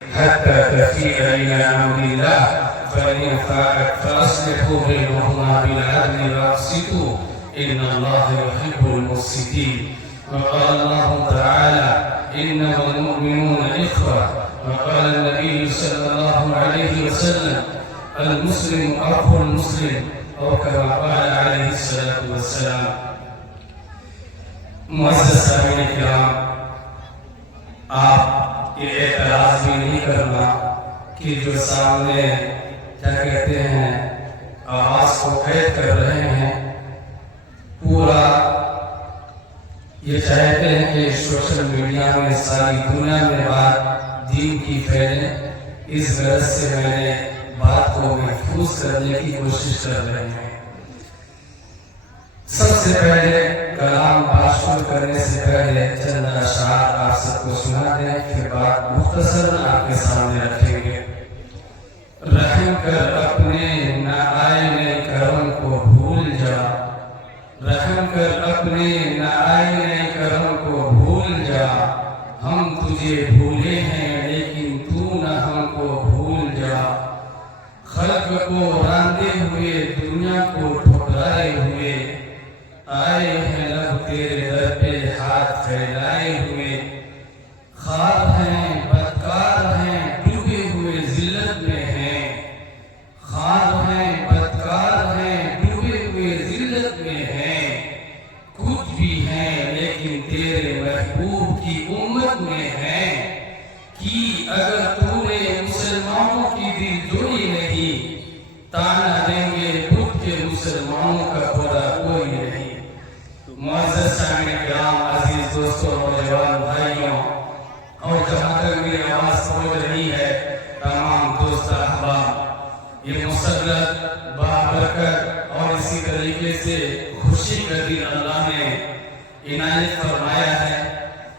حتى تفيء إلى أمر الله فإن فاءت فأصلحوا بينهما بالعدل وأقسطوا إن الله يحب المقسطين. وقال الله تعالى إنما المؤمنون إخوة. وقال النبي صلى الله عليه وسلم المسلم أخو المسلم أو كما قال عليه الصلاة والسلام. معزز سامعین کرام، آپ یہ اعتراض بھی نہیں کرنا کہ جو سامنے کیا کہتے ہیں آواز کو قید کر رہے ہیں، پورا یہ چاہتے ہیں کہ سوشل میڈیا میں ساری دنیا میں بات دین کی پھیلے، اس غرض سے میں نے بات کو محفوظ کرنے کی کوشش کر رہے ہیں۔ سب سے پہلے کلام بات شروع کرنے سے پہلے چند اشعار آپ سب کو سنا دیں، پھر بات مختصر آپ کے سامنے رکھیں گے۔ رحم کر اپنے نہ آئینے کرم کو بھول جا، رحم کر اپنے نہ آئینے کرم کو بھول جا، ہم تجھے بھولے ہیں لیکن تو نہ ہم کو بھول جا، خلق کو راندے ہوئے دنیا کو ٹھکرائے ہوئے، آئے ہیں لب تیرے در پہ ہاتھ پھیلائے ہوئے، خواب ہیں بدکار ہیں ڈوبے ہوئے ذلت میں ہیں، خواب ہیں بدکار ہیں ڈوبے ہوئے ذلت میں ہیں، کچھ بھی ہیں لیکن تیرے محبوب کی امت میں ہیں، کہ اگر تو نے مسلمانوں کی دل جوئی نہیں، تانا دیں گے بت کے مسلمانوں کا خدا کوئی نہیں۔ معزز سامعین کرام، عزیز دوستوں، نوجوان بھائیوں، اور جہاں تک میری آواز پہنچ رہی ہے تمام دوست احباب، یہ مسرت بابرکت اور اسی طریقے سے خوشی کا دن اللہ نے عنایت فرمایا ہے۔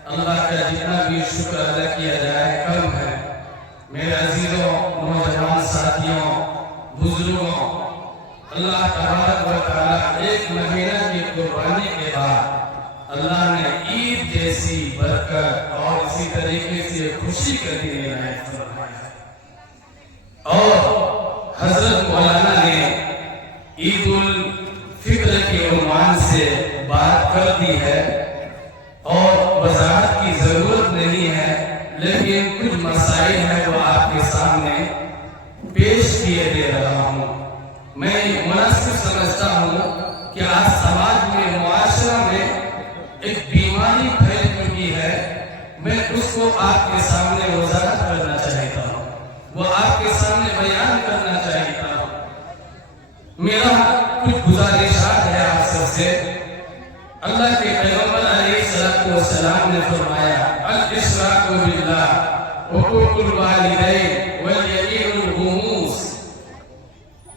اللہ کا جتنا بھی شکر ادا کیا جائے کم ہے۔ میرے عزیزوں، نوجوان ساتھیوں، بزرگوں، اللہ تبارک و تعالیٰ ایک مہینہ کی قربانی کے بعد اللہ نے عید جیسی برکت اور اسی طریقے سے خوشی کا دن عنایت فرمایا ہے، اور حضرت مولانا نے عید الفطر کے عنوان سے بات کر دی ہے، اور وضاحت کی ضرورت نہیں ہے، لیکن کچھ مسائل ہیں وہ آپ کے سامنے پیش کیے دے رہا ہوں۔ میں مناسب سمجھتا ہوں کہ آج سماج میں، معاشرہ میں ایک بیماری پھیل چکی ہے، میں اس کو آپ کے سامنے وضاحت کرنا چاہتا ہوں، وہ آپ کے سامنے بیان کرنا چاہتا ہوں۔ میرا کچھ گزارشات ہے آپ سب سے۔ اللہ کے پیغمبر علیہ السلام نے فرمایا الاشراک باللہ حقوق الوالدین والیمین الغموس،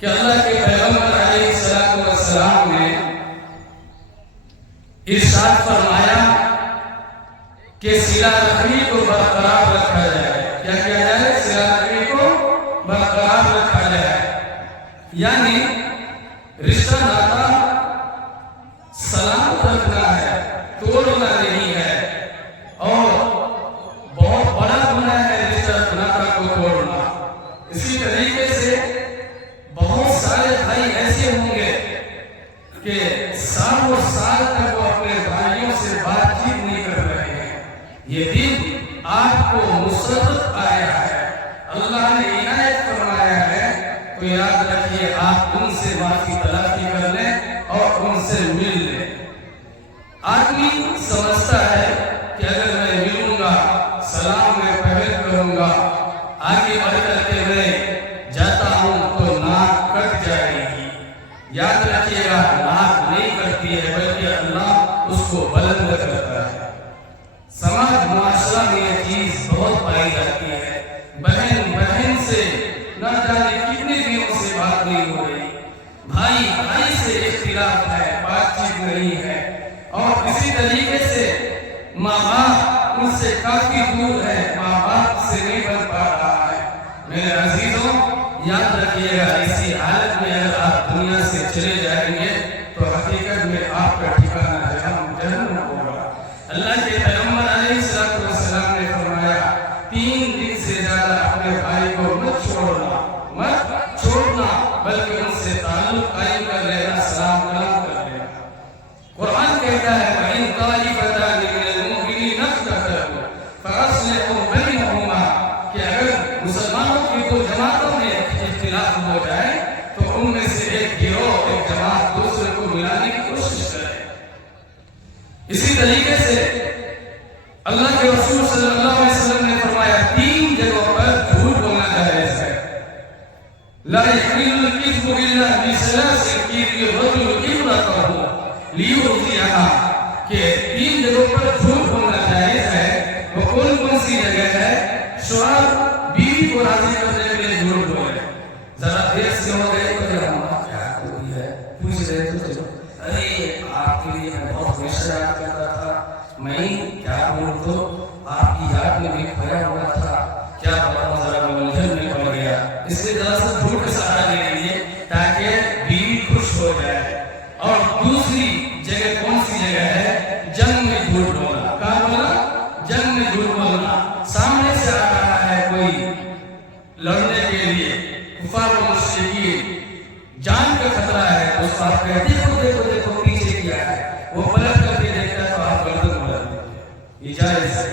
کہ اللہ کے پیغمبر علیہ السلام نے ارشاد فرمایا کہ صلہ رحمی کو برقرار رکھا جائے۔ کیا کیا جائے؟ صلہ رحمی کو برقرار رکھا جائے، یعنی رشتہ ناتا سلامت رکھنا ہے، توڑنا نہیں ہے، اور بہت بڑا گناہ ہے رشتہ ناتا کو توڑنا۔ اسی طریقے سے بہت سارے بھائی ایسے ہوں گے کہ سال اور سال تک وہ اپنے بھائیوں سے بات چیت نہیں کر رہے ہیں۔ یہ دن آپ کو مسرت آیا ہے، اللہ نے عنایت فرمایا ہے، تو یاد رکھیے آپ ان سے معافی تلافی کر لیں اور ان سے مل لیں۔ آدمی سمجھتا ہے کہ اگر میں ملوں گا، سلام میں پہل کروں گا، آگے بڑھ کر کے میں جاتا ہوں تو ناک کٹ جائے گی۔ یاد رکھیے گا، ناک نہیں کٹتی ہے بلکہ اللہ اس کو بلند کرتا ہے۔ سماج معاشرہ میں یہ چیز بہت پائی جاتی ہے، بہن بہن سے نہ جانے کتنے دنوں سے بات نہیں ہو رہی، بھائی بھائی سے اختلاف ہے، بات چیت نہیں ہے، اور اسی طریقے سے ماں باپ ان سے کافی دور ہے، ماں باپ سے نہیں بن پا رہا ہے۔ میرے عزیزوں، یاد رکھیے گا، اسی حالت میں اگر آپ دنیا سے چلے جائیں گے تو حقیقت میں آپ کا ٹھکانہ جہنم ہوگا۔ اللہ کے پیغمبر علیہ السلام نے فرمایا 3 دن سے زیادہ اسی طریقے سے اللہ کے رسول صلی اللہ علیہ وسلم نے فرمایا 3 جگہوں پر جھوٹ بولنا جائز ہے. لا يحل الكذب الا بثلاث كذب الرجل امرأته ليرضيها کہ 3 جگہوں پر جھوٹ بولنا جائز ہے. وہ کون سی جگہ ہے؟ شوہر بیوی کو راضی کرنے کے لیے جھوٹ بولے. ذرا دیر سے ہو گئے تو کیا ہوئی ہے پوچھ رہے تو چلو ارے آپ کے لیے میں بہت ہمیشہ یاد کرتا تھا، میں کیا بول تو آپ کی یاد میں بھی کھویا ہوا تھا، کیا بتاؤں ذرا میں الجھن میں پڑ گیا. اس لیے ذرا سا جھوٹ کا سہارا لے لیجیے تاکہ بیوی خوش ہو جائے. اور دوسری جگہ کون سی جگہ ہے؟ جنگ میں جھوٹ بولنا. کہاں بولنا؟ جنگ میں جھوٹ بولنا. سامنے سے آ رہا ہے کوئی لڑنے کے لیے، کفار و مشرکین، جان کا خطرہ ہے، تو اس کو آپ کہتے دیکھو دیکھو دیکھو پیچھے کیا ہے، وہ پلٹ کر کے دیکھتا ہے تو آپ گردن اڑا دیتے. یہ جائز ہے.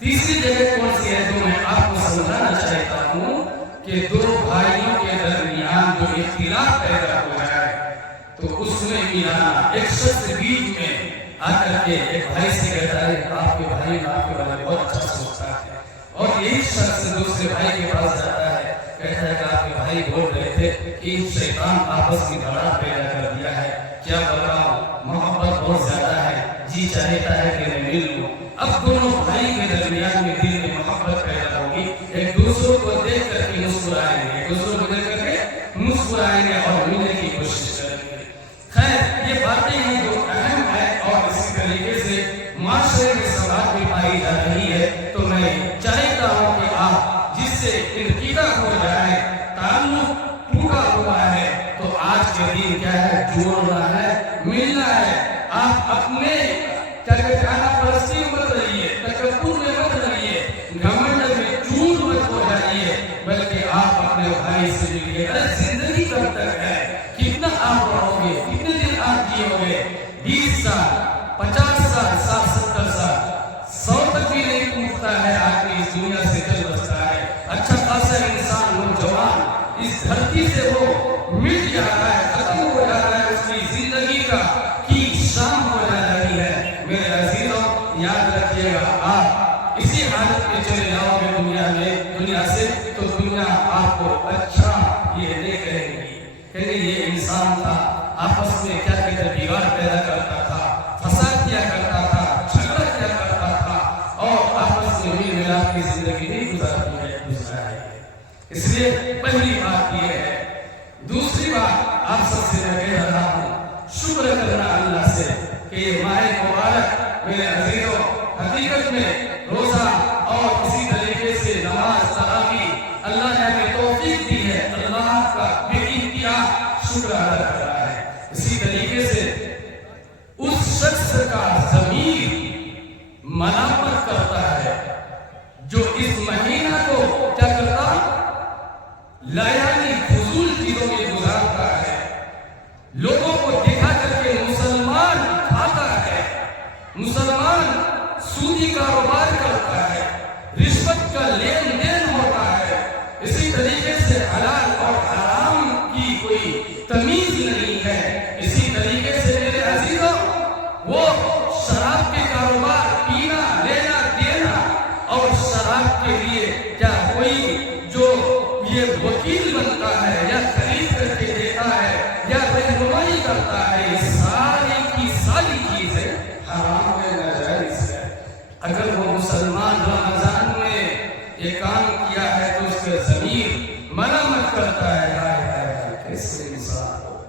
تیسری جگہ کون سی ہے جو میں آپ کو سمجھانا چاہتا ہوں کہ 2 بھائیوں کے درمیان جو اختلاف پیدا ہو جائے تو اس میں ملانا. ایک شخص بیچ میں آ کر کے ایک بھائی سے کہتا ہے آپ کے بھائی آپ کے بارے میں بہت اچھا سوچتا ہے، اور یہی شخص دوسرے بھائی کے پاس جاتا ہے، کہتا ہے کہ آپ کے بھائی بول رہے تھے کہ شیطان آپس میں جھگڑا پیدا کر دیا ہے، کیا بتاؤں محبت بہت زیادہ ہے، جی چاہتا ہے کہ میں مل لوں. اب دونوں بھائی کے درمیان میں دل میں محبت پیدا ہوگی، ایک دوسرے کو دیکھ کر کے مسکرائیں گے، ایک دوسرے کو دیکھ کر کے مسکرائیں گے اور ملنے کی کوشش کریں گے. خیر یہ باتیں ہیں جو اہم ہے اور اسی طریقے سے معاشرے میں سماج میں پائی جا رہی ہے. تو میں چاہتا ہوں کہ آپ جس سے انقطاع ہو جائے، تعلق ٹوٹا ہوا ہے، تو آج کے دن کیا ہے؟ جوڑنا ہے، ملنا ہے. آپ اپنے کہنا پرستی مت رہیے، تکبر میں مت رہیے، گھمنڈ میں چور مت ہو جائیے، بلکہ آپ اپنے بھائی سے ملیے. زندگی کب تک ہے؟ کتنا آپ رہو گے؟ کتنے دن آپ جیو گے؟ 20 سال، 50 سال، 60، 70 سال، 100 تک بھی نہیں پہنچتا ہے آدمی اس دنیا سے چل بستا ہے. اچھا خاصا انسان نوجوان اس دھرتی سے وہ مٹ جا رہا ہے، ختم ہو جا رہا ہے، اس کی زندگی کا کی شام ہو جا رہی ہے. میرے عزیزوں یاد رکھیے گا، آپ اسی حالت میں چلے جاؤ گے دنیا سے تو دنیا آپ کو اچھا یہ نہیں کہے گی، کہیں گے یہ انسان تھا آپس میں کیا کہتے بگاڑ پیدا کرتا تھا، فساد کیا کرتا تھا، جھگڑا کیا کرتا تھا، اور آپس میں مل ملاپ کی زندگی نہیں گزارتی ہے، گزارا ہے. اس لیے پہلی بات یہ ہے. دوسری بات آپ سب سے میں کہہ رہا ہوں، شکر کرنا اللہ سے کہ یہ ماہ مبارک میرے عزیزوں حقیقت میں روزہ اور اسی طریقے سے نماز تراویح اللہ نے ہمیں توفیق دی ہے. اللہ کا بے انتہا شکر ادا کر رہا ہے. اسی طریقے سے اس شخص کا ضمیر ملامت کرتا ہے جو اس مہینہ کو کیا کرتا؟ لیالی فضول چیزوں میں گزارتا ہے، لوگوں کو دکھا کر کے مسلمان کھاتا ہے، مسلمان سودی کاروبار کرتا ہے، رشوت کا لین دین ہوتا ہے. اسی طریقے سے حلال اور حرام کی کوئی تمیز نہیں ہے. اسی طریقے سے میرے عزیزوں وہ شراب کے کاروبار، پینا لینا دینا، اور شراب کے لیے کیا کوئی جو یہ وکیل بنتا ہے یا خرید کر کے دیتا ہے یا رہنمائی کرتا ہے، یہ ساری کی ساری چیزیں حرام ہے، ناجائز ہے. اگر وہ مسلمان رمضان میں یہ کام کیا ہے تو اس کا ضمیر ملامت کرتا ہے، کیسے انسان ہو،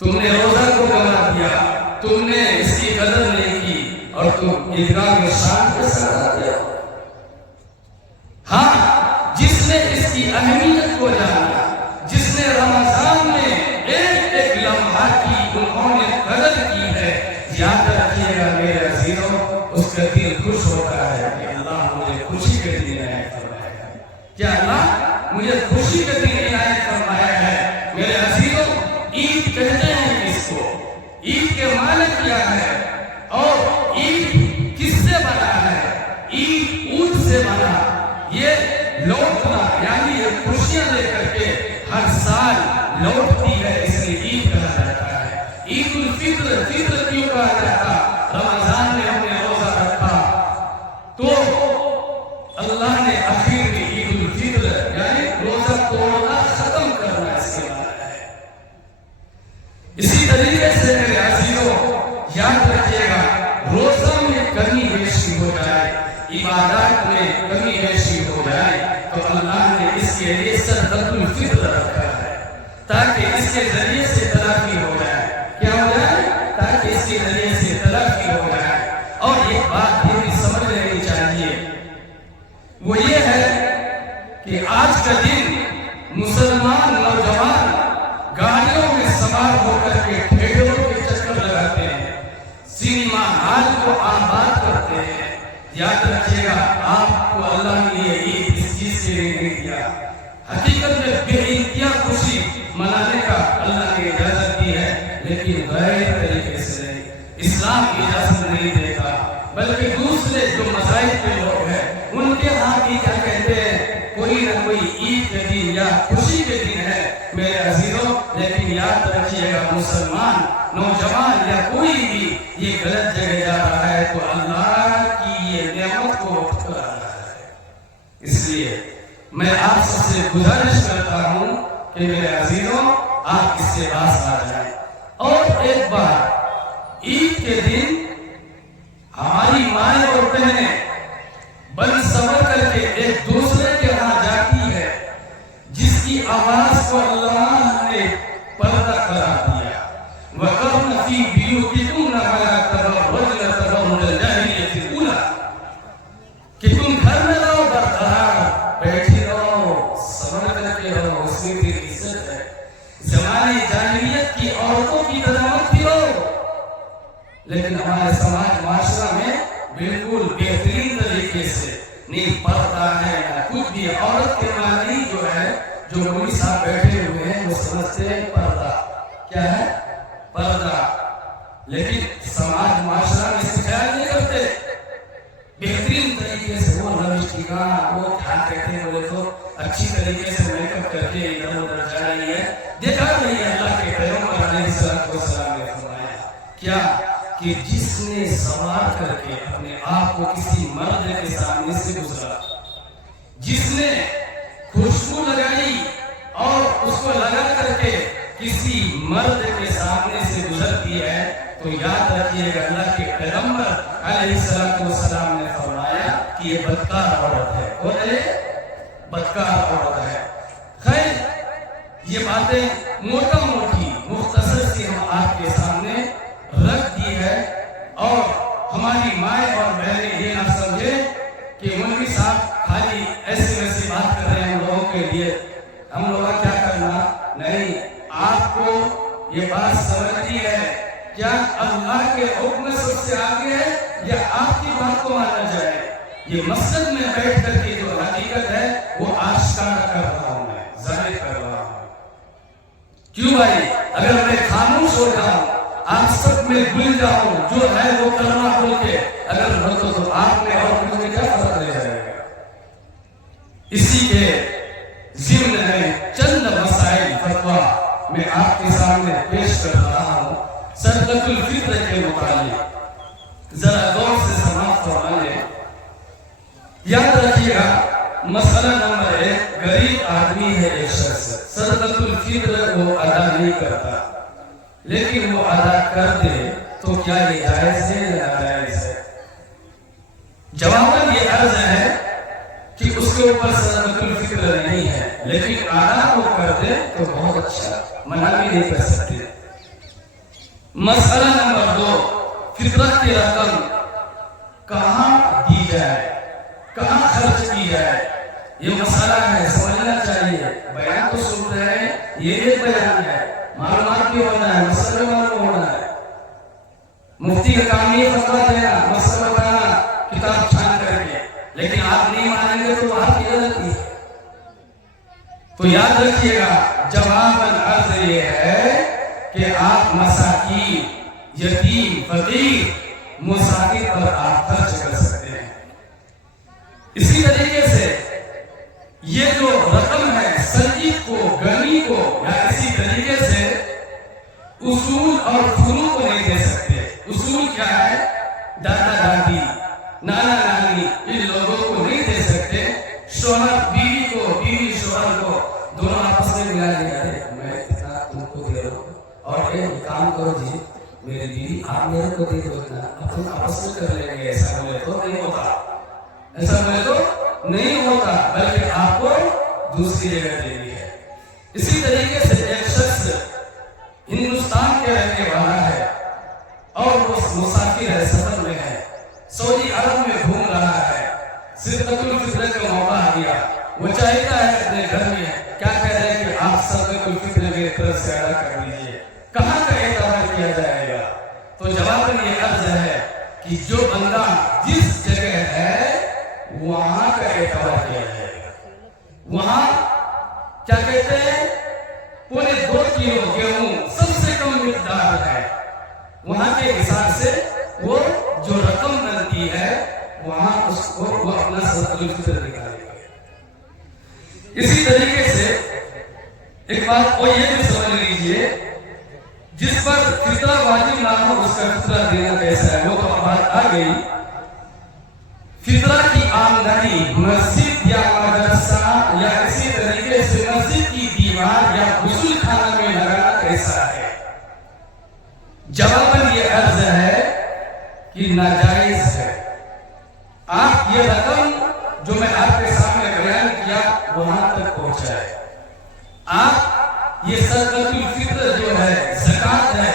تم نے روزہ کو گناہ کیا، تم نے اس کی قدر نہیں کی، اور تم عیدگاہ میں شام کے ساتھ دیا. ہاں جس نے اس کی اہمیت کو جانا، جس نے رمضان میں ایک ایک لمحہ کی انہوں نے قدر کی ہے، یاد رکھیے گا میرے عزیزوں اس کا دل خوش ہوتا ہے کہ اللہ مجھے خوشی کے دن عنایت فرمایا ہے. کیا اللہ مجھے خوشی کے دن عنایت فرمایا ہے. میرے عزیزوں عید کہتے ہیں کس کو؟ عید کے معنی کیا ہے؟ اور عید کس سے بنا ہے؟ عید اونٹ سے بنا. یہ لوٹنا یعنی یہ خوشیاں لے کر کے ہر سال لوٹتی ہے، اس لیے عید کہا جاتا ہے. عید الفطر، فطر کیوں کہا جاتا؟ اللہ نے اس کے لیے صدقۃ الفطر رکھا ہے تاکہ اس کے ذریعے سے تلافی ہو جائے. کیا ہو جائے؟ تاکہ اس کے ذریعے سے تلافی ہو جائے. اور ایک بات یہ بھی سمجھ لینی چاہیے، وہ یہ ہے کہ آج کا دن مسلمان نوجوان گاڑیوں میں سوار ہو کر کے ٹھیکروں کے چکر لگاتے ہیں، سینما ہال کو آباد کرتے ہیں. یاد رکھیے گا آپ کو اللہ نے یہ عید اس چیز کے لیے نہیں دیا. حقیقت میں بے انتہا خوشی منانے کا اللہ نے اجازت دی ہے، لیکن غیر طریقے سے نہیں. اسلام کی اجازت نہیں دیتا، بلکہ دوسرے جو مذاہب کے لوگ ہیں ان کے ہاں کی کیا کہتے ہیں، کوئی نہ کوئی عید کے دن یا خوشی کے دن ہے میرے عزیزوں. لیکن یاد رکھیے گا مسلمان نوجوان یا کوئی بھی یہ غلط جگہ جا رہا ہے تو اللہ کی یہ نعمت کو ٹھکرا رہا ہے. اس لیے میں آپ سب سے گزارش کرتا ہوں کہ میرے عزیزوں آپ اس سے باز آ جائیں. اور ایک بار عید کے دن ہماری مائیں اور بہنیں بن سور کر کے ایک دوسرے کے ہاں جاتی ہے جس کی آواز کو اللہ نے پردہ قرار دیا. وَقَرْنَ فِي بِيُوتِكُنَّ وَلَا تَبَرَّجْنَ تَبَرُّجَ الْجَاهِلِيَّةِ الْأُولَىٰ کہ تم گھر میں رہو برقرار بیٹھی رہو صبر کر کے رہو، اس میں بھی عزت ہے. زمانے جاہلیت کی عورتوں کی طرح مت پھرو. لیکن ہمارے سماج معاشرہ میں بالکل بہترین طریقے سے نہیں پڑھتا ہے نہ کچھ بھی. عورت کے معنی جو ہے جو مولوی صاحب بیٹھے ہوئے ہیں وہ سمجھتے ہیں پردہ. کیا ہے؟ پردہ. لیکن سماج معاشرہ میں اس خیال نہیں کرتے. بہترین طریقے سے وہ لپسٹکاں وہ کیا کہتے ہیں بولے تو اچھی طریقے سے میک اپ کر کے ادھر ادھر جا رہی ہے. دیکھا نہیں اللہ کے پیغمبر علیہ السلام نے فرمایا کیا کہ جس نے سوار کر کے اپنے آپ کو کسی مرد کے سامنے سے گزرا، جس نے خوشبو لگائی اور اس کو لگا کر کے کسی مرد کے سامنے سے گزرتی ہے تو یاد رکھیے گا اللہ کے پیغمبر علیہ السلام نے فرمایا کہ یہ بدکار عورت ہے. کون ہے؟ بدکار عورت ہے. خیر یہ باتیں موٹا موٹی مختصر سی ہم آپ کے سامنے رکھ دی ہے. اور ہماری مائیں اور بہنیں یہ نہ سمجھے کہ مولوی صاحب خالی ایسی ویسی بات کر رہے ہیں ہم لوگوں کے لیے، ہم لوگوں کا کیا کرنا. نہیں، آپ کو یہ بات سمجھتی ہے کیا اللہ کے حکم سب سے آگے ہے یا آپ کی بات کو مانا جائے. یہ مسجد میں بیٹھ کر کے جو حقیقت ہے وہ آشکار کر رہا ہوں، میں ظاہر کر رہا ہوں. کیوں بھائی؟ اگر میں خاموش ہو جاؤں آپ سب میں بھول جاؤں جو ہے وہ کرنا بول کے اگر رکھو تو آپ میں اور مجھے کیا فرق رہ جائے گا. اسی کے ضمن میں چند مسائل فتویٰ میں آپ کے سامنے پیش کر رہا ہوں. صدقۃ الفطر کے متعلق ذرا غور سے سماعت فرما لیں. یاد رکھیے گا مسئلہ نمبر 1، غریب آدمی ہے ایک شخص، صدقۃ الفطر وہ ادا نہیں کرتا لیکن وہ ادا کر دے تو کیا یہ جائز ہے یا ناجائز ہے؟ جواباً یہ عرض ہے کہ اس کے اوپر صدقۃ الفطر نہیں ہے لیکن ادا وہ کر دے تو بہت اچھا، منع بھی نہیں کر سکتے. مسئلہ نمبر 2، فطرت کی رقم کہاں دی جائے، کہاں خرچ کی جائے، یہ مسئلہ ہے، سمجھنا چاہیے. بیان تو سن رہے ہیں، یہ ایک بیان ہے، معلومات بھی ہونا ہے، مسئلہ معلوم ہونا ہے. مفتی کا کام یہ فتویٰ دینا، مسئلہ بتانا کتاب چھان کر کے، لیکن آپ نہیں مانیں گے تو آپ کی غلطی ہے. تو یاد رکھیے گا جواباً عرض یہ ہے کہ آپ مساکین، یتیم، فقیر، مسافر پر آپ خرچ کر سکتے ہیں. اسی طریقے سے یہ جو رقم ہے سید کو، غنی کو یا اسی طریقے سے اصول اور فروع کو نہیں دے سکتے. اصول کیا ہے؟ دادا دادی، نانا نانی، ان لوگوں کو نہیں دے سکتے. شوہر بیوی کو، بیوی شوہر کو، دونوں آپس میں ملا لیا ہے، میں اتنا تم کو دے رہا ہوں اور ایک کام کرو جی میری بیوی آپ میرے کو دے دو اتنا، اپن آپس میں کر لیں گے. ایسا بولے تو نہیں ہوتا، ایسا بولے تو نہیں ہوتا بلکہ آپ کو دوسری جگہ دینی ہے۔ اسی طریقے سے ایک شخص ہندوستان کے رہنے والا ہے اور وہ مسافر ہے، سفر میں ہے، سعودی عرب میں گھوم رہا ہے، صدقۃ الفطر کا موقع آ گیا، وہ چاہتا ہے اپنے گھر میں کیا کہہ رہے ہیں کہ آپ صدقۃ الفطر میری طرف سے ادا کر دیجیے، کہاں کا اعتبار کیا جائے گا؟ تو جواب یہ عرض ہے کہ جو بندہ جس جگہ ہے وہاں کا اعتبار کیا جائے گا۔ وہاں کیا کہتے ہیں 2.25 کلو گیہوں سب سے کم مقدار ہے، وہاں کے حساب سے وہ جو رقم بنتی ہے وہاں اس کو وہ اپنا صدقۃ الفطر نکالے گا۔ اسی طریقے سے ایک بات اور یہ بھی سمجھ لیجیے، جس پر فطرہ واجب نہ ہو اس کا فطرہ دینا کیسا ہے، وہ تو بات آ گئی۔ فطرہ کی آمدنی مسجد یا مدرسہ یا اسی طریقے سے مسجد کی دیوار یا غسل خانہ میں لگانا کیسا ہے؟ جواباً یہ عرض ہے کہ ناجائز ہے۔ آپ یہ رقم جو میں آپ کے سامنے بیان کیا وہاں تک پہنچائے۔ آپ یہ صدقۃ الفطر جو ہے، زکوٰۃ ہے،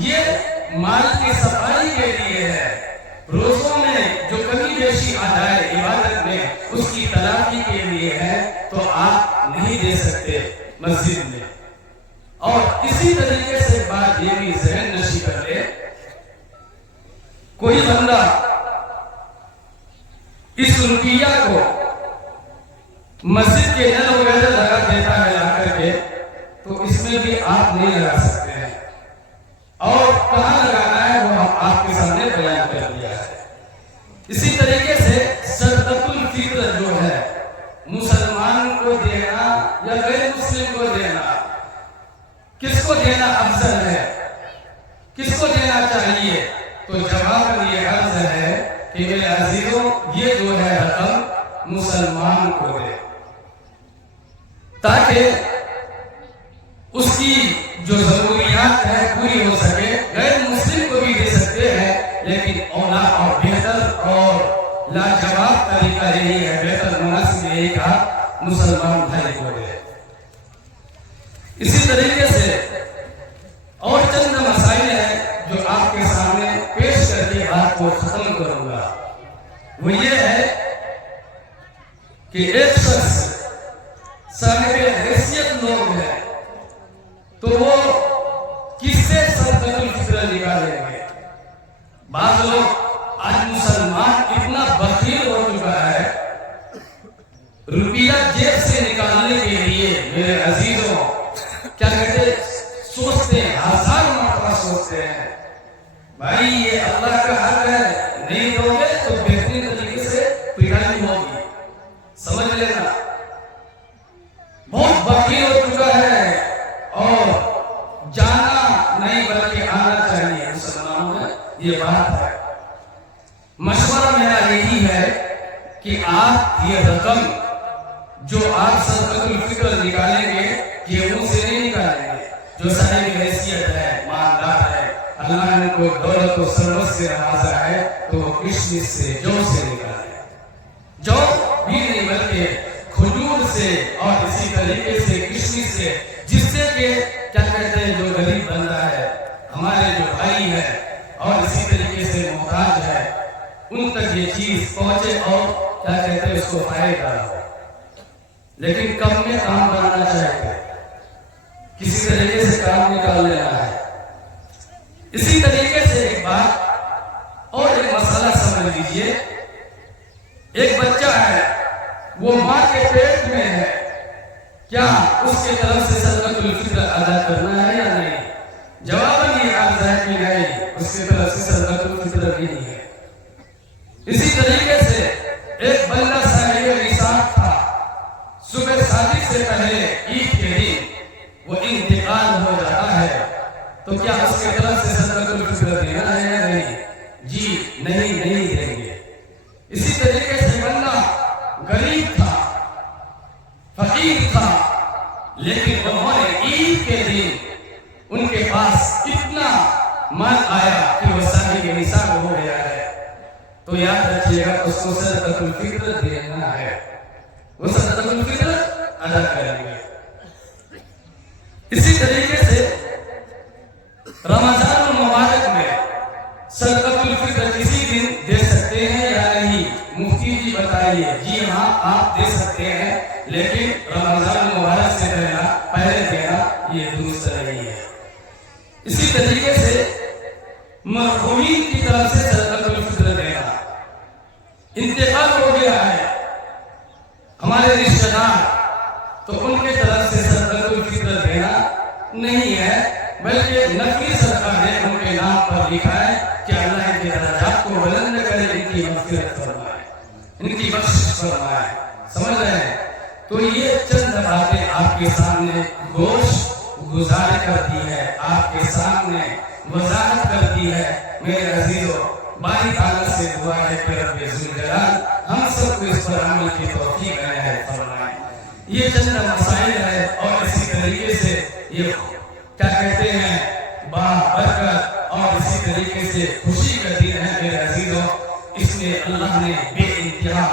یہ مال کی صفائی کے لیے ہے، روزوں میں جو کمی بیشی آ جائے عبادت میں اس کی تلافی کے لیے ہے، تو آپ نہیں دے سکتے مسجد میں۔ اور اسی طریقے سے بات یہ بھی ذہن نشی کر لے، کوئی بندہ اس روپیہ کو مسجد کے نل وغیرہ لگا دیتا ہے لا کر کے، تو اس میں بھی آپ نہیں لگا سکتے ہیں، اور کہاں لگانا ہے وہ آپ کے سامنے بیان کر دیا ہے۔ اسی طریقے سے صدقۃ الفطر جو ہے مسلمان کو دینا یا غیر مسلم کو دینا، کس کو دینا افضل ہے، کس کو دینا چاہیے؟ تو جواب یہ عرض ہے کہ میرے عزیزوں یہ جو ہے رقم مسلمان کو دے، تاکہ اس کی جو ضروریات ہے پوری ہو سکے۔ غیر مسلم کو بھی دے سکتے ہیں، لیکن اولا اور بہتر اور لاجواب طریقہ یہی ہے، بہتر مناسب یہی کہا مسلمان بھائی کو دے۔ اسی طریقے سے اور چند مسائل ہیں جو آپ کے سامنے پیش کر کے بات کو ختم کروں گا۔ وہ یہ ہے کہ ایک شخص صاحب حیثیت لوگ ہے تو وہ کس سے صدقۃ الفطر نکالیں گے؟ بعض لوگ آج مسلمان اتنا بخیل ہو چکا ہے، روپیہ جیب سے نکالنے کے لیے میرے عزیزوں کیا کہتے سوچتے ہیں، ہزار مرتبہ سوچتے ہیں بھائی یہ اللہ کا حق ہے، نہیں دو گے تو بہترین طریقے سے پٹائی ہوگی، سمجھ لینا۔ بہت بخیل ہو چکا ہے اور جانا نہیں بلکہ آنا چاہیے مسلمانوں میں، یہ بات ہے۔ مشورہ میرا یہی ہے کہ آپ یہ رقم جو آپ صدقۃ الفطر نکالیں گے گیہوں سے نہیں نکالیں گے، جو صاحب حیثیت ہے، مالدار ہے، اللہ نے کوئی دولت و ثروت سے نوازا ہے تو وہ کشمش سے، جو سے نکالے، جو بھی نہیں بلکہ کھجور سے اور اسی طریقے سے کشمش سے، جس سے کہ کیا کہتے ہیں جو غریب بندہ ہے، ہمارے جو بھائی ہے اور اسی طریقے سے محتاج ہے، ان تک یہ چیز پہنچے اور کیا کہتے ہیں اس کو فائدہ ہو۔ لیکن کم میں کام بنانا چاہیے، کسی طریقے سے کام نکال لینا ہے۔ اسی طریقے سے ایک بات اور ایک مسئلہ سمجھ لیجئے، ایک بچہ ہے وہ ماں کے پیٹ میں ہے، کیا اس کی طرف سے صدقۃ الفطر ادا کرنا ہے یا نہیں؟ جواباً یہ عرض ہے کہ نہیں، اس کی طرف سے صدقۃ الفطر بھی نہیں ہے۔ اسی طریقے سے ایک بندہ صاحب نصاب تھا، صبح صادق سے پہلے عید کے دن وہ انتقال ہو جاتا ہے، تو کیا اس کی طرف سے صدقۃ الفطر دینا ہے یا نہیں؟ جی نہیں دیں گے۔ اسی طریقے سے بندہ غریب تھا، فقیر تھا، لیکن انہوں نے عید کے دن ان کے پاس اتنا مال آیا کہ وہ صاحب نصاب ہو گیا ہے، تو یاد رکھیے گا اس کو صدقۃ الفطر دینا ہے۔ وہ صدقۃ الفطر ادا کریں گے۔ اسی طریقے سے رمضان المبارک میں صدقۃ الفطر کسی دن دے سکتے ہیں یا نہیں؟ مفتی جی بتائیے۔ جی ہاں آپ دے سکتے ہیں، لیکن رمضان المبارک سے پہلے دینا یہ درست نہیں ہے۔ اسی طریقے سے مرحومین کی طرف سے صدقۃ الفطر دینا، انتقال ہو گیا ہے ہمارے رشتہ دار، تو ان کی طرف سے صدقۃ الفطر دینا نہیں ہے، بلکہ نقلی صدقہ ہے، ان کے نام پر لکھا ہے کہ اللہ ان کے درجات کو بلند کرے، ان کی مغفرت فرمائے، ان کی بخشش فرمائے۔ سمجھ رہے ہیں؟ تو یہ چند باتیں آپ کے سامنے گوشت گزار کر دی ہے، آپ کے سامنے وضاحت کر دی ہے۔ میرے عزیزو، باری تعالیٰ سے دعا ہے کہ رب ذوالجلال ہم سب کو اس پر عمل کی توفیق عنایت فرمائے۔ یہ چند مسائل ہے، اور اسی طریقے سے یہ کیا کہتے ہیں برکت اور اسی طریقے سے خوشی کا دن ہے میرے عزیزو۔ اس میں اللہ نے بے انتہا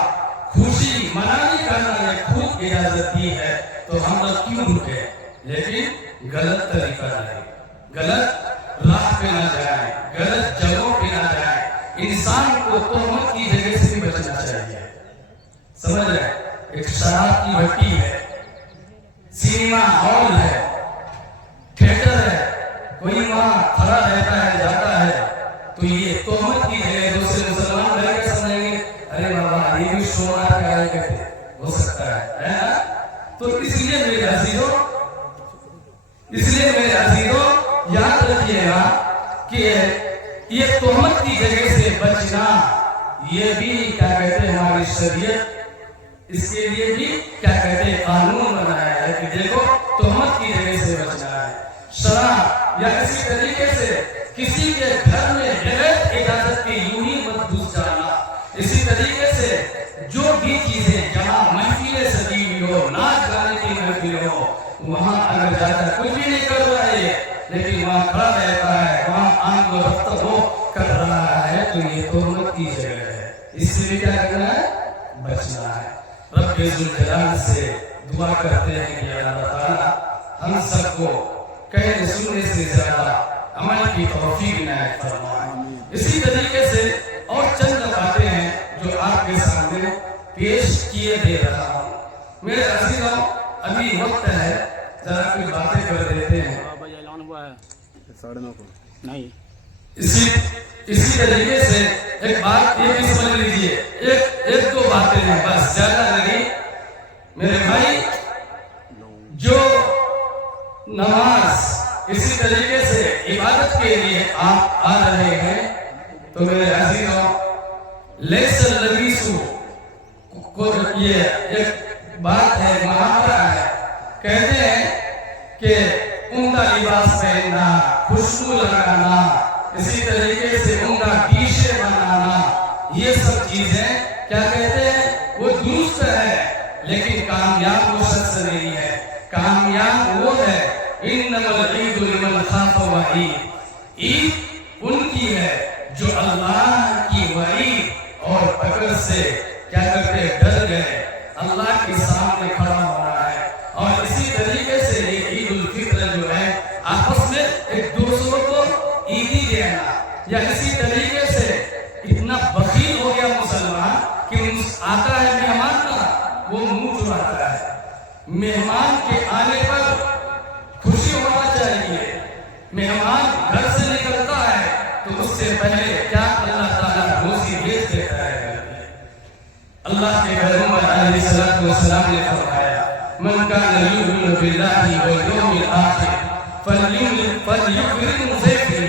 خوشی منانے کا خوب اجازت دی ہے، تو ہم لوگ کیوں رکے؟ لیکن غلط طریقہ نہیں، غلط راہ پہ نہ جائیں، غلط جگہوں پہ نہ جائیں۔ انسان کو تہمت کی جگہ سے بھی بچنا چاہیے۔ سمجھ رہے؟ ایک شراب کی بھٹی ہے، سینما ہال ہے، تھیٹر ہے، کوئی وہاں کھڑا رہتا ہے جاتا ہے، تو یہ تہمت کی جگہ دوسرے مسلمان رہ کے سمجھیں گے ارے بابا یہ بھی شوہر کے آئے کرتے ہو سکتا ہے نا؟ تو اس لیے میرے عزیزوں یاد رکھیے گا کہ یہ تہمت کی جگہ سے بچنا، یہ بھی کیا کہتے ہیں ہماری شریعت اس کے لیے بھی کیا کہتے ہیں قانون بنایا ہے کہ دیکھو تہمت کی جگہ سے بچنا ہے۔ شراب یا اسی طریقے سے کسی کے گھر میں بغیر اجازت کے یوں ہی مت گھس جانا۔ اسی طریقے سے جو بھی چیزیں جہاں محفلیں سجی ہوئی ہو، ناچ گانے کی محفلیں ہو، وہاں اگر جاتا کچھ بھی نہیں کر رہا ہے لیکن وہاں کھڑا رہتا ہے، وہاں آنکھ و رفت ہو کر رہا ہے، تو یہ تہمت کی جگہ ہے۔ اس سے بھی کیا کرنا ہے؟ بچنا ہے۔ رب ذوالجلال سے دعا کرتے ہیں کہ اللہ تعالیٰ ہم سب کو کہنے سننے سے زیادہ عمل کی توفیق عنایت فرمائے۔ اسی طریقے سے اور چند باتیں ہیں جو آپ کے سامنے پیش کیے دے رہا ہوں۔ میرے عزیزوں، ابھی وقت ہے، ذرا کچھ باتیں کر دیتے ہیں۔ اسی طریقے سے ایک بات یہ بھی سمجھ لیجیے، ایک دو باتیں ہیں بس، زیادہ نہیں۔ میرے بھائی جو نماز اسی طریقے سے عبادت کے لیے آپ آ رہے ہیں، تو میرے عزیزوں لیس اللبیسو کو یہ ایک بات ہے، محاورہ ہے، کہتے ہیں کہ عمدہ لباس پہننا، خوشبو لگانا، اسی طریقے سے عمدہ ڈیشے بنانا، یہ سب چیزیں کیا کہتے ہیں وہ درست ہے، لیکن کامیاب وہ شخص نہیں ہے۔ کامیاب وہ ہے انما العید لمن خاف وعید، عید ان کی ہے جو اللہ کی وعید اور پکڑ سے کیا کرتے ڈر گئے، اللہ کے سامنے کھڑا ہونا ہے۔ اور اسی طریقے سے یہ عید الفطر جو ہے آپس میں ایک دوسروں کو عیدی دینا، یا اسی طریقے سے اتنا بخیل ہو گیا مسلمان کہ آتا ہے مہمان کا وہ منہ چڑھاتا ہے۔ مہمان کے آنے پر خوشی ہونا چاہیے، مہمان گھر سے نکلتا ہے تو اس سے پہلے کیا اللہ تعالیٰ روزی بھیج دیتا ہے۔ اللہ کے پیغمبر علیہ الصلوۃ والسلام نے فرمایا من کان یؤمن باللہ والیوم الآخر فلیکرم ضیفہ،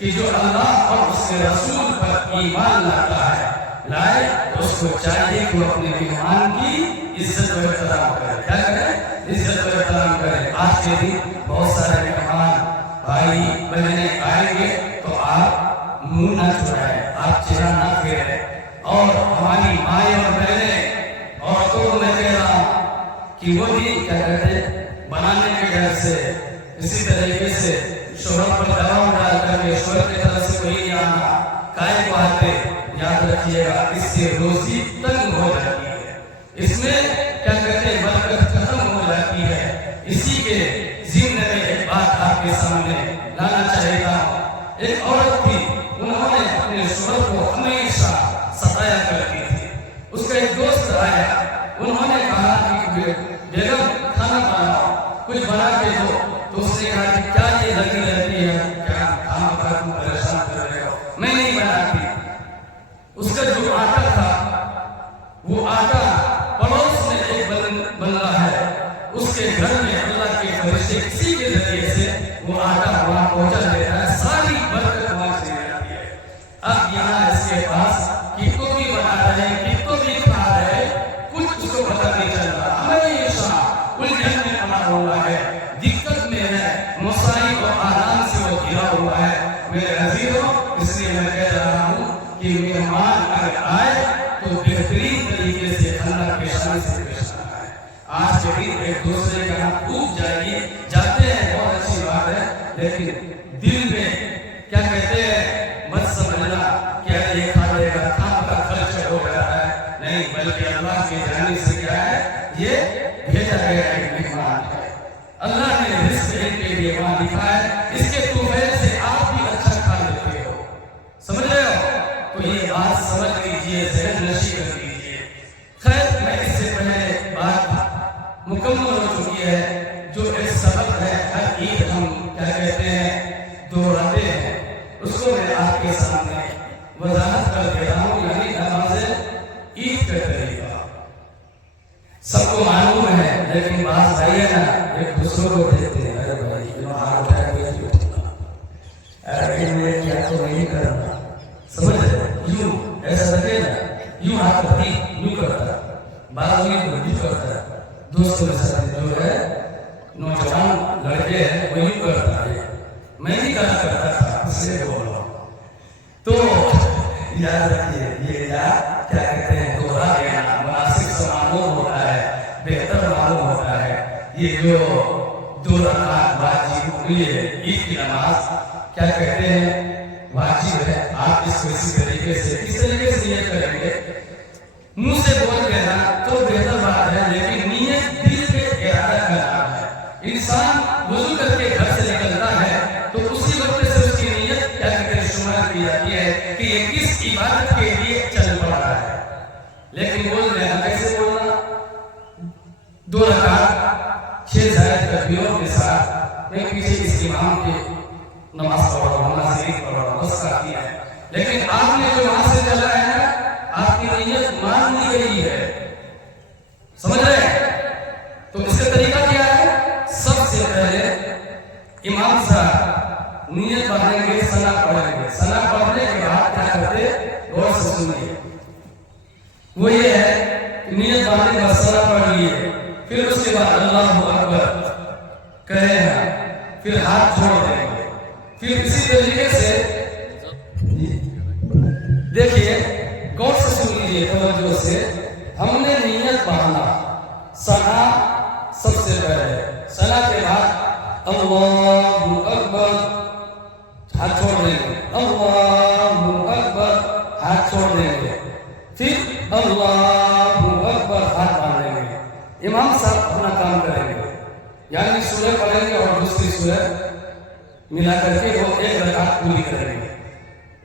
کہ جو اللہ اور اس کے رسول پر ایمان لاتا ہے لائے، اس کو چاہیے کہ وہ اپنے مہمان کی عزت و احترام کرے۔ کیا کرے؟ عزت و احترام کرے۔ آج کے دن بہت سارے مہمان بھائی بہنیں آئیں گے تو آپ منہ نہ چڑھائیں، آپ چہرہ نہ پھیریں، اور ہماری مائیں اور بہنیں عورتوں کو میں کہہ رہا ہوں کہ وہ بھی کیا کہتے ہیں بنانے کے گھر سے، اسی طریقے سے شوہر پر دباؤ ڈال کر کے شوہر کی طرف سے کوئی نہیں آنا، کائے کو آتے، یاد رکھیے گا اس سے روزی تنگ ہو جاتی ہے۔ اس میں کیا کہتے ہیں برکت ختم ہو جاتی ہے. اسی کے ضمن میں ایک بات آپ کے سامنے لانا چاہتا ہوں. ایک عورت تھی, انہوں نے اپنے شوہر کو ہمیشہ ستایا کرتی تھی. اس کا ایک دوست آیا, انہوں نے کہا کہ بیگم کھانا بناؤ, کچھ بنا کے دو. تو اس نے کہا کہ کیا یہ لگی رہتی ہے, کیا کھانا کھا تم پریشان کر رہے ہو, میں نہیں بناتی. اس کا جو آٹا تھا وہ آٹا پڑوس میں ایک بندہ ہے, اس کے گھر میں اللہ کے فرشتے کسی کے ذریعے سے وہ آٹا وہاں پہنچا دیتا ہے, ساری برکت وہاں سے آتی ہے. اب یہاں اس کے پاس کتوں بھی بنا رہے ہیں, کتوں بھی کھا رہے ہیں, کچھ اس کو پتہ نہیں چل رہا, ہمیشہ الجھن میں پڑا ہوا ہے, دقت میں ہے, مسائل اور آرام سے وہ گھرا ہوا ہے. میرے عزیزوں, اس لیے میں کہہ رہا ہوں کہ مہمان اگر آئے تو بہترین طریقے سے اللہ کے شان سے پیش آنا ہے. آج کے دن ایک دوسرے کا یہاں ڈوب جائیے, جاتے ہیں بہت اچھی بات ہے, لیکن دل میں کیا کہتے ہیں مت سمجھنا کیا یہ کھا لے گا, کھانا کا خرچ ہو رہا ہے, نہیں, بلکہ اللہ کی جانب سے کیا ہے, یہ بھیجا گیا ایک مہمان ہے. اللہ نے رزق ان کے لیے وہاں لکھا ہے, اس کے توفیل سے آپ بھی اچھا کھا لیتے ہو. سمجھ رہے ہو؟ تو یہ بات سمجھ لیجیے, ذہن نشی کر لیجیے. خیر, میں اس سے پہلے بات مکمل ہو چکی ہے. جو ایک سبق ہے, ہر عید ہم کیا کہتے ہیں دہراتے ہیں, اس کو میں آپ کے سامنے وضاحت کر دے رہا ہوں. یعنی نماز عید کا طریقہ سب کو معلوم ہے, لیکن بعض بھائی ہے نا, ایک دوسروں کو دیتے ہیں, ارے بھائی جو ہاتھ اٹھا کے ارے میں کیا تو نہیں کرنا, سمجھ رہے, یوں ایسا لگے نا, یوں ہاتھ اٹھی یوں کرتا, بعض یوں کرتا ہے. دوستوں کے ساتھ جو ہے نوجوان لڑکے ہیں وہ یوں کرتا ہے, میں نہیں کرتا تھا, اس لیے بول رہا ہوں. تو یاد رکھیے, یہ یاد کیا کہتے ہیں دوہرا دینا مناسب سے معلوم ہوتا ہے, بہتر معلوم ہوتا ہے. یہ جو 2 رکعت واجب ہوئی ہے عید کی نماز, کیا کہتے ہیں واجب ہے. آپ اس کو اسی طریقے سے کس طریقے سے نیت کریں گے, منہ سے بول کہنا تو بہتر بات ہے, لیکن نیت دل کے ارادہ کرنا ہے. انسان وضو کر کے گھر سے نکلتا ہے تو اسی وقت سے اس کی نیت کیا کہتے ہیں شمار کی جاتی ہے کہ یہ کس عبادت کے لیے چل پڑا ہے. لیکن بول رہے کیسے بولنا, 2 رکعت 6 زائد تکبیروں کے ساتھ میں پیچھے اس امام کے نماز پڑھ رہا ہوں, نماز عید پڑھ رہا ہوں, بس کافی ہے. لیکن آپ نے جو وہاں سے چلا ہے نا, آپ کی نیت مان لی گئی ہے, سمجھ رہے. تو اس کا طریقہ کیا ہے, سب سے پہلے امام صاحب نیت پڑھیں گے, ثنا پڑھیں گے, ثنا پڑھنے کے بعد کیا کرتے, غور سے سنیے, وہ یہ ہے کہ نیت پڑھنے کے بعد ثنا پڑھ لیے, پھر اس کے بعد اللہ اکبر کہیں گا, پھر ہاتھ چھوڑ دیں گے. پھر اسی طریقے سے دیکھیے, غور سے سن لیجیے توجہ سے, ہم نے نیت پڑھنا, ثنا سب سے پہلے, ثنا کے بعد اللہ اکبر, ہاتھ چھوڑ دیں گے, اللہ اکبر, ہاتھ چھوڑ دیں گے, پھر اللہ اکبر, ہاتھ باندھیں گے. امام صاحب اپنا کام کریں گے, یعنی سورہ پڑھیں گے اور دوسری سورہ ملا کر کے وہ 1 رکعت پوری کریں گے.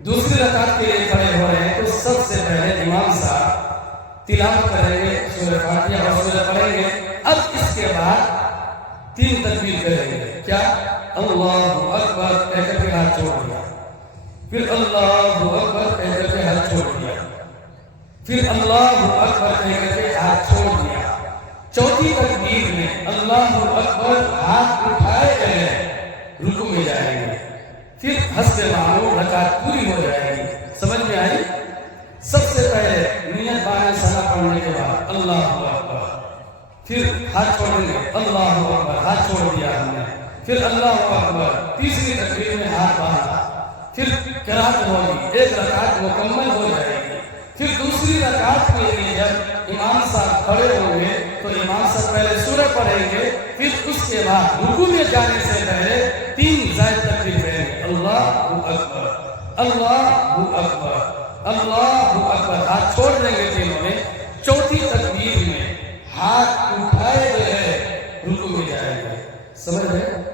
دوسری رکعت کے لیے کھڑے ہو رہے ہیں تو سب سے پہلے امام صاحب تلاوت کریں گے, سورہ فاتحہ اور سورہ پڑھیں گے. اب اس کے بعد 3 تکبیر کریں گے, کیا, اللہ اکبر کہہ کر کے ہاتھ چھوڑ دیا, پھر اللہ اکبر کہہ کر کے ہاتھ چھوڑ دیا, پھر اللہ اکبر کہہ کر کے ہاتھ چھوڑ دیا. چوتھی تکبیر میں اللہ اکبر ہاتھ اٹھائے گئے, رکوع میں جائیں گے, پھر حسب معمول رکعت پوری ہو جائے گی. سمجھ میں آئی. سب سے پہلے نیت باندھے, ثنا پڑھنے کے بعد اللہ اکبر, پھر ہاتھ چھوڑیں گے, اللہ اکبر, ہاتھ چھوڑ دیا ہم نے, پھر اللہ اکبر, تیسری تکبیر میں ہاتھ باندھا, پھر قرات ہوگی, 1 رکعت مکمل ہو جائے گی. پھر دوسری رکعت کے لیے جب امام صاحب کھڑے ہوں گے تو امام صاحب پہلے سورہ پڑھیں گے, پھر اس کے بعد رکوع میں جانے سے پہلے 3 زائد تکبیر کریں گے, اللہ اکبر, اللہ اکبر, اللہ اکبر, ہاتھ چھوڑ دیں گے تینوں میں. چوتھی تکبیر میں ہاتھ اٹھائے بغیر رکوع میں جائیں گے. سمجھ رہے ہیں؟